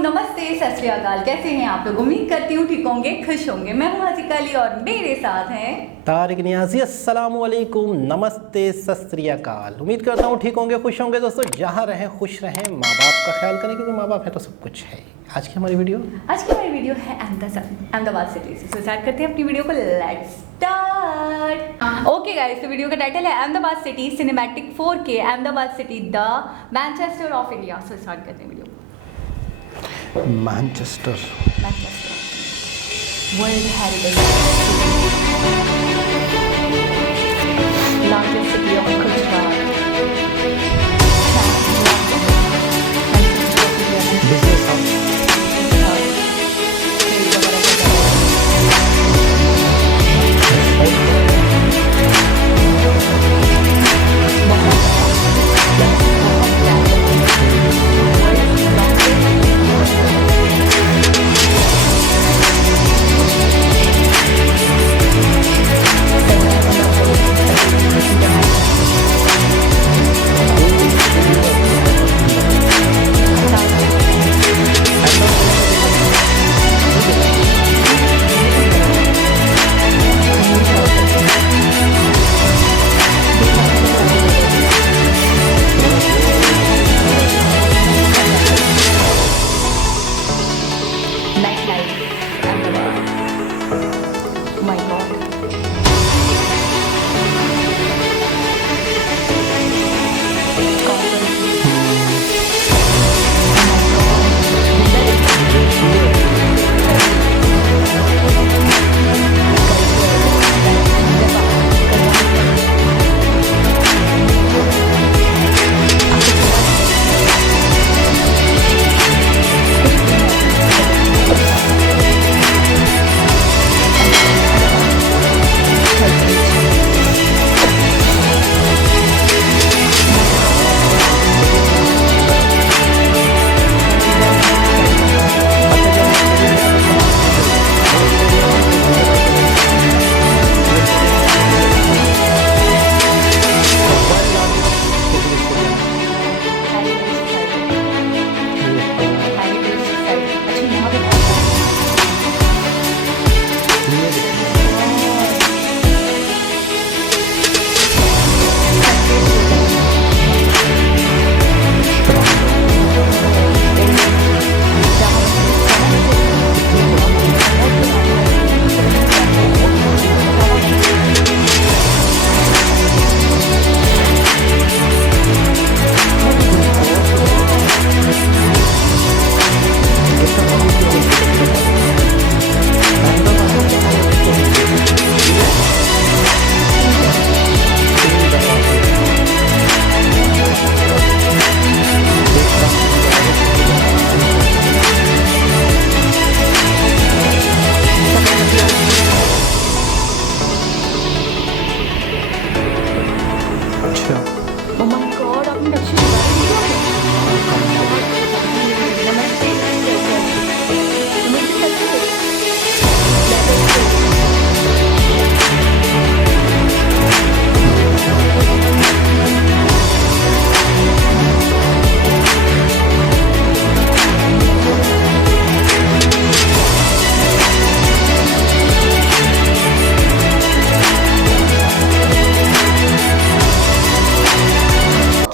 नमस्ते, सत श्री अकाल। कैसे हैं आप लोग? उम्मीद करती हूँ ठीक होंगे, खुश होंगे। मैं हूँ आसिका अली और मेरे साथ हैं तारिक नियाज़ी। अस्सलाम वालेकुम, नमस्ते, सत श्री अकाल। उम्मीद करता हूँ ठीक होंगे, खुश होंगे। दोस्तों जहाँ रहें खुश रहें, माँ बाप का ख्याल करें क्योंकि माँ बाप है तो सब कुछ है। आज की हमारी वीडियो है अहमदाबाद सिटी से। स्टार्ट करते हैं अपनी वीडियो को। Let's start. ओके गाइस, तो वीडियो का टाइटल है Ahmedabad city cinematic 4K Ahmedabad city the Manchester of India. So start करते हैं video. Manchester world heritage largest city of Gujarat. Business house.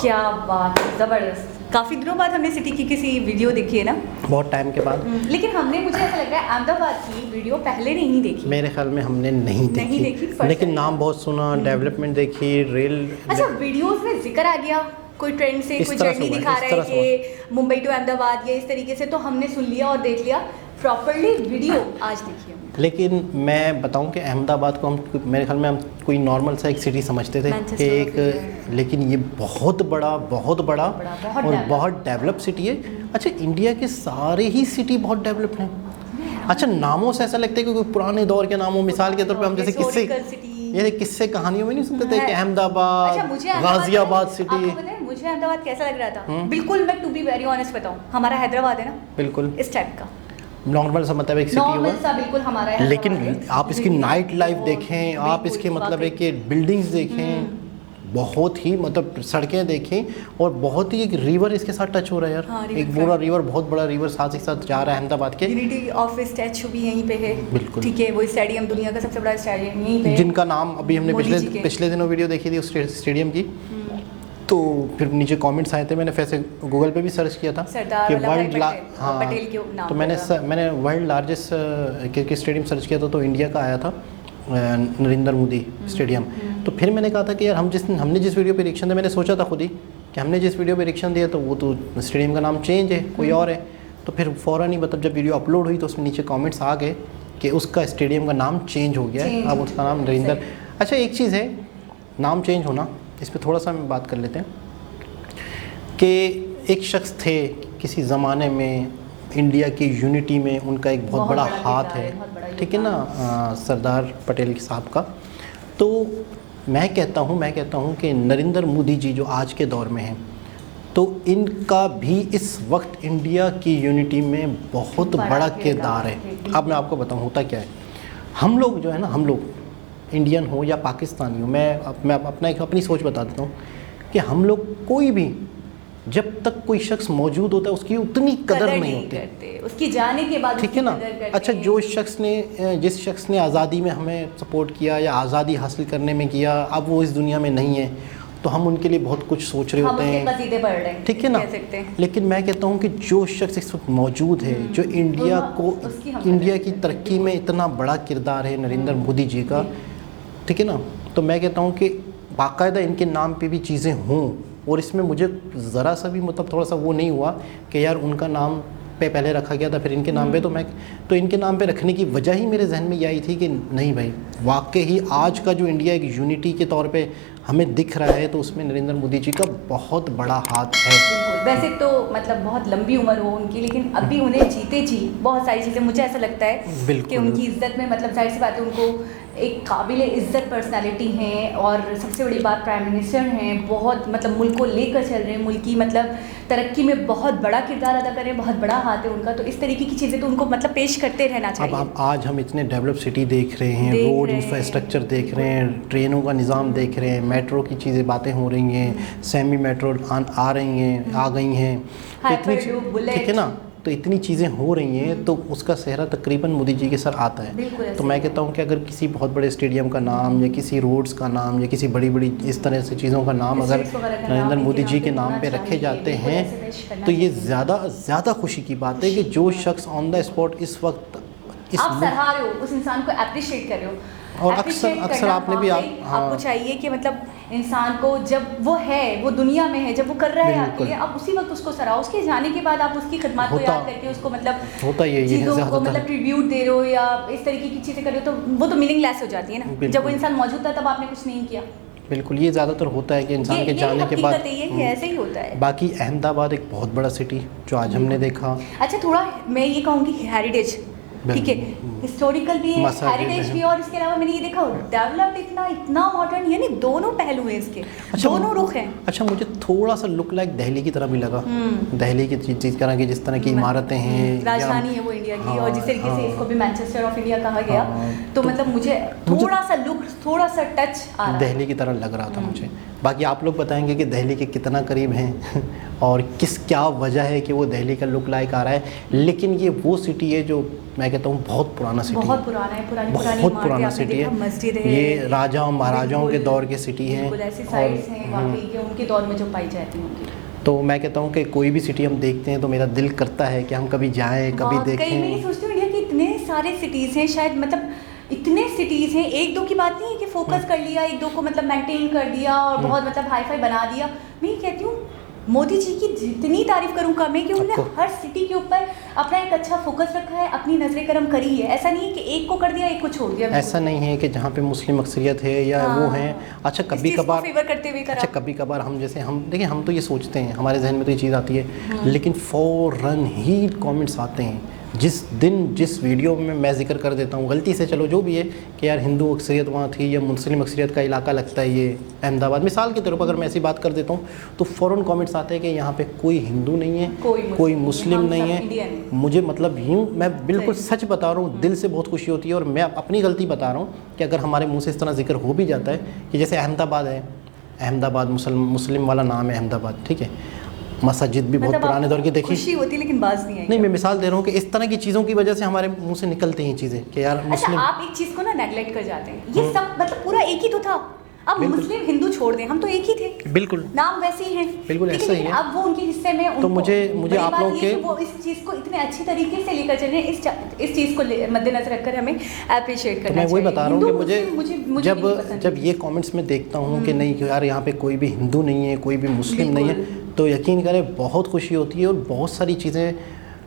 क्या बात है, जबरदस्त। काफी दिनों बाद हमने सिटी की किसी वीडियो देखी है ना, बहुत टाइम के बाद। लेकिन हमने, मुझे ऐसा लग रहा है अहमदाबाद की वीडियो पहले नहीं देखी। मेरे ख्याल में हमने नहीं देखी लेकिन नाम बहुत सुना, डेवलपमेंट देखी, रेल। अच्छा, वीडियोस में जिक्र आ गया, कोई ट्रेंड से कोई जर्नी दिखा रहा है कि मुंबई टू अहमदाबाद या इस तरीके से, तो हमने सुन लिया और देख लिया। प्रॉपर्ली वीडियो आज देखी हमने। लेकिन मैं बताऊं कि अहमदाबाद को हम, मेरे ख्याल में हम कोई नॉर्मल सा एक सिटी समझते थे कि एक, लेकिन ये बहुत बड़ा और बहुत डेवलप सिटी है। अच्छा, इंडिया के सारे ही सिटी बहुत डेवलप्ड हैं। अच्छा, नामों से ऐसा लगता है कि कोई पुराने दौर के नामों, मिसाल के तौर पे हम जैसे किस्से कहानियों में नहीं सुनते थे कि अहमदाबाद, गाजियाबाद सिटी। मुझे अहमदाबाद कैसा लग रहा था, बिल्कुल मैं टू बी वेरी ऑनेस्ट बताऊं, हमारा हैदराबाद है ना, बिल्कुल इस टाइप का नॉर्मल सा, मतलब एक सिटी होगा बिल्कुल हमारा है। लेकिन आप इसकी नाइट लाइफ देखें, आप इसके मतलब है कि बिल्डिंग्स देखें, बहुत ही मतलब सड़कें देखें और बहुत ही एक रिवर इसके साथ टच हो रहा है यार। हाँ, एक पूरा रिवर, बहुत बड़ा रिवर साथ ही साथ जा रहा है अहमदाबाद के। यूनिटी ऑफिस स्टैचू भी यहीं पे है। बिल्कुल। ठीक है, वो स्टेडियम दुनिया का सबसे बड़ा स्टेडियम यहीं पे है। जिनका नाम अभी हमने मोदी जी के। पिछले दिनों वीडियो देखी थी उस स्टेडियम की, तो फिर नीचे कमेंट्स आए थे, मैंने वैसे गूगल पे भी सर्च किया था सरदार कि वल्लभ वर्ल्ड भाई हाँ पटेल के नाम तो पे मैंने world largest cricket stadium search किया था तो इंडिया का आया था नरेंद्र मोदी स्टेडियम। तो फिर मैंने कहा था कि यार हमने जिस वीडियो पे रिएक्शन दिया, मैंने सोचा था खुद ही कि हमने जिस वीडियो पे रिएक्शन दिया तो वो तो स्टेडियम का नाम चेंज है, कोई और है। तो फिर फ़ौरन ही मतलब जब वीडियो अपलोड हुई तो उसमें नीचे कमेंट्स आ गए कि उसका स्टेडियम का नाम चेंज हो गया है, अब उसका नाम नरेंद्र। अच्छा एक चीज़ है, नाम चेंज होना, इस पर थोड़ा सा हम बात कर लेते हैं कि एक शख्स थे किसी ज़माने में इंडिया की यूनिटी में, उनका एक बहुत बड़ा हाथ है, ठीक है ना, सरदार पटेल साहब का। तो मैं कहता हूँ कि नरेंद्र मोदी जी जो आज के दौर में हैं, तो इनका भी इस वक्त इंडिया की यूनिटी में बहुत बड़ा किरदार है। अब मैं आपको बताऊँ होता क्या है, हम लोग जो है ना, हम लोग इंडियन हो या पाकिस्तानी हो, मैं अपनी सोच बता देता हूँ कि हम लोग कोई भी जब तक कोई शख्स मौजूद होता है उसकी उतनी कदर नहीं होती, उसकी जाने के बाद, ठीक है ना। अच्छा जिस शख्स ने आज़ादी में हमें सपोर्ट किया या आज़ादी हासिल करने में किया, अब वो इस दुनिया में नहीं है, तो हम उनके लिए बहुत कुछ सोच रहे होते हैं, ठीक है ना। लेकिन मैं कहता हूँ कि जो शख्स इस वक्त मौजूद है, जो इंडिया की तरक्की में इतना बड़ा किरदार है नरेंद्र मोदी जी का, ठीक है ना, तो मैं कहता हूँ कि बाकायदा इनके नाम पे भी चीज़ें हों। और इसमें मुझे ज़रा सा भी मतलब थोड़ा सा वो नहीं हुआ कि यार उनका नाम पे पहले रखा गया था फिर इनके नाम पे, तो इनके नाम पे रखने की वजह ही मेरे जहन में ये आई थी कि नहीं भाई, वाकई ही आज का जो इंडिया एक यूनिटी के तौर पे हमें दिख रहा है, तो उसमें नरेंद्र मोदी जी का बहुत बड़ा हाथ है। वैसे तो मतलब बहुत लंबी उम्र हो उनकी, लेकिन अभी उन्हें जीते जी बहुत सारी चीज़ें, मुझे ऐसा लगता है कि उनकी इज्जत में, मतलब जाहिर सी बात है, उनको एक काबिल इज्जत पर्सनालिटी हैं, और सबसे बड़ी बात प्राइम मिनिस्टर हैं, बहुत मतलब मुल्क को लेकर चल रहे हैं, मुल्क की मतलब तरक्की में बहुत बड़ा किरदार अदा कर रहे हैं, बहुत बड़ा हाथ है उनका। तो इस तरीके की चीज़ें तो उनको मतलब पेश करते रहना चाहिए। अब आज हम इतने डेवलप सिटी देख रहे हैं, रोड इंफ्रास्ट्रक्चर देख रहे हैं, ट्रेनों का निज़ाम देख रहे हैं, मेट्रो की चीज़ें बातें हो रही हैं, सेमी मेट्रो आ रही हैं, आ गई हैं, ठीक है ना, तो इतनी चीज़ें हो रही हैं, तो उसका सेहरा तकरीबन मोदी जी के सर आता है। तो मैं कहता हूँ कि अगर किसी बहुत बड़े स्टेडियम का नाम या किसी रोड्स का नाम या किसी बड़ी बड़ी इस तरह से चीज़ों का नाम अगर नरेंद्र मोदी जी के नाम पे रखे जाते हैं, तो ये ज़्यादा खुशी की बात है कि जो शख्स ऑन द स्पॉट इस वक्त आप सराह रहे हो, उस इंसान को अप्रिशिएट कर रहे हो, और अक्सर आपने भी आपको चाहिए कि मतलब इंसान को जब वो दुनिया में है, जब वो कर रहा है आपके लिए, आप उसी वक्त उसको सराहो, उसके जाने के बाद आप उसकी खिदमत को याद करके उसको मतलब होता ये चीज़ों को मतलब ट्रिब्यूट दे रहे हो या इस तरीके की चीज़ें कर रहे हो, तो वो तो मीनिंगलेस हो जाती है ना। जब वो इंसान मौजूद था तब आपने कुछ नहीं किया। बिल्कुल, ये ज़्यादातर होता है कि इंसान के जाने के बाद ऐसे ही होता है। बाकी अहमदाबाद एक बहुत बड़ा सिटी जो आज हमने देखा। अच्छा, थोड़ा मैं ये कहूँगी हेरिटेज, ठीक है, हिस्टोरिकल भी है, हेरिटेज भी, और इसके अलावा मैंने ये देखा डेवलप्ड इतना मॉडर्न, यानी दोनों पहलू हैं इसके, दोनों रुख हैं। अच्छा, मुझे थोड़ा सा लुक लाइक दिल्ली की तरह भी लगा, दिल्ली की चीज़ तरह की जिस तरह की इमारतें हैं, राजधानी है वो इंडिया की, और जिस तरीके से इसको भी मैनचेस्टर ऑफ इंडिया कहा गया, तो मतलब मुझे थोड़ा सा लुक, थोड़ा सा टच आ रहा, दिल्ली की तरह लग रहा था मुझे। बाकी आप लोग बताएंगे कि दिल्ली के कितना करीब हैं और क्या वजह है कि वो दिल्ली का लुक लाइक आ रहा है। लेकिन ये वो सिटी है जो मैं कहता हूँ बहुत पुराना सिटी है, बहुत पुराना है, बहुत पुराना सिटी है, मस्जिद है, ये राजा और महाराजाओं के दौर की सिटी है, ऐसी साइट्स हैं वाकई के उनके दौर में जो पाई जाती होंगी। तो मैं कहता हूँ कि कोई भी सिटी हम देखते हैं तो मेरा दिल करता है कि हम कभी जाएं, कभी देखें। मैं ये सोचती हूँ इंडिया के इतने सारे सिटीज़ हैं, शायद मतलब इतने सिटीज़ हैं, एक दो की बात नहीं है कि फोकस कर लिया, एक दो को मतलब मेंटेन कर दिया और बहुत मतलब हाई फाई बना दिया। मैं ये कहती हूँ मोदी जी की जितनी तारीफ करूँ कम है, कि उन्होंने हर सिटी के ऊपर अपना एक अच्छा फोकस रखा है, अपनी नजरें करम करी है। ऐसा नहीं है कि एक को कर दिया एक को छोड़ दिया, ऐसा नहीं है कि जहाँ पे मुस्लिम अक्सरियत है या वो हैं। अच्छा कभी कभार फेवर करते हुए करा। अच्छा कभी कभार हम जैसे हम देखिए, हम तो ये सोचते हैं, हमारे जहन में तो ये चीज़ आती है, लेकिन फ़ौरन ही कमेंट्स आते हैं जिस दिन जिस वीडियो में मैं जिक्र कर देता हूँ गलती से, चलो जो भी है, कि यार हिंदू अक्सरियत वहाँ थी या मुस्लिम अक्सरियत का इलाका लगता है ये अहमदाबाद, मिसाल के तौर पर अगर मैं ऐसी बात कर देता हूँ, तो फ़ौरन कमेंट्स आते हैं कि यहाँ पे कोई हिंदू नहीं है, कोई मुस्लिम नहीं है। मुझे मतलब यूँ मैं बिल्कुल सच बता रहा हूँ, दिल से बहुत खुशी होती है, और मैं अपनी गलती बता रहा हूँ कि अगर हमारे मुँह से इस तरह जिक्र हो भी जाता है कि जैसे अहमदाबाद है, अहमदाबाद मुस्लिम वाला नाम है अहमदाबाद, ठीक है। मस्जिद भी बहुत पुराने दौर की देखी, खुशी होती लेकिन बाज नहीं आई। नहीं मैं मिसाल दे रहा हूँ कि इस तरह की चीज़ों की वजह से हमारे मुंह से निकलती हैं चीज़ें कि यार मुस्लिम। अच्छा, आप एक चीज़ को ना नेगलेक्ट कर जाते हैं, ये सब मतलब पूरा एक ही तो था। अब मुस्लिम हिंदू छोड़ दें, हम तो एक ही थे, बिल्कुल नाम वैसे ही हैं, बिल्कुल ऐसा ही है। अब वो उनके हिस्से में तो मुझे आप लोगों के वो इस चीज़ को इतने अच्छी तरीके से लेकर चल रहे हैं, इस चीज़ को मद्देनजर रखकर हमें अप्रिशिएट करना चाहिए। मैं वही बता रहा हूँ कि मुझे जब ये कमेंट्स में देखता हूँ कि नहीं यार यहाँ पे कोई भी हिंदू नहीं है, कोई भी मुस्लिम नहीं है, तो यकीन करें बहुत खुशी होती है। और बहुत सारी चीज़ें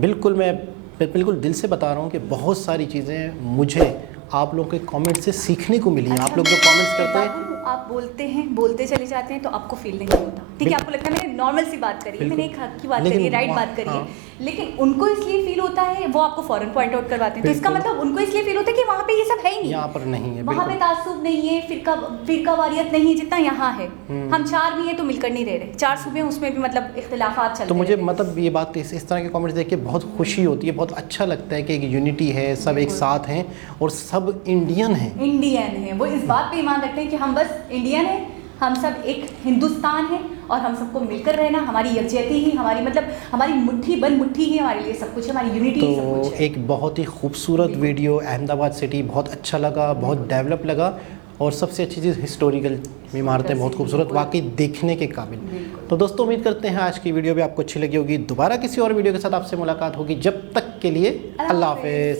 बिल्कुल मैं बिल्कुल दिल से बता रहा हूँ कि बहुत सारी चीज़ें मुझे आप लोगों के कमेंट से सीखने को मिली हैं। आप लोग जो कमेंट्स करते हैं, आप बोलते हैं, बोलते चले जाते हैं तो आपको फील नहीं होता, ठीक है। आपको लगता है मैंने नॉर्मल सी बात करी, मैंने एक हक की बात करी, राइट बात करी है, लेकिन उनको इसलिए फील होता है, वो आपको फौरन पॉइंट आउट करवाते हैं। तो इसका मतलब उनको इसलिए फील होता है कि वहाँ पे ये सब है ही नहीं, यहाँ पर नहीं है, वहाँ पे तासुब नहीं है, फिरका वारियत नहीं है जितना यहाँ है। हम 4 भी हैं तो मिलकर नहीं रह रहे, 4 सूबे उसमें भी मतलब इख्तिलाफात चलते हैं। तो मुझे मतलब ये बात इस तरह के कमेंट्स देख के बहुत खुशी होती है, बहुत अच्छा लगता है कि एक यूनिटी है, सब एक साथ हैं और सब इंडियन हैं। वो इस बात पे ईमान रखते हैं कि हम बस इंडियन हैं, हम सब एक हिंदुस्तान है और हम सबको मिलकर रहना, हमारी यकजहती ही हमारी मतलब हमारी मुट्ठी ही हमारे लिए सब कुछ है, हमारी यूनिटी ही सब कुछ है। एक बहुत ही खूबसूरत वीडियो, अहमदाबाद सिटी बहुत अच्छा लगा, बहुत डेवलप लगा और सबसे अच्छी चीज़ हिस्टोरिकल इमारतें बहुत खूबसूरत, वाकई देखने के काबिल। तो दोस्तों उम्मीद करते हैं आज की वीडियो भी आपको अच्छी लगी होगी। दोबारा किसी और वीडियो के साथ आपसे मुलाकात होगी, जब तक के लिए अल्लाह हाफ़िज़।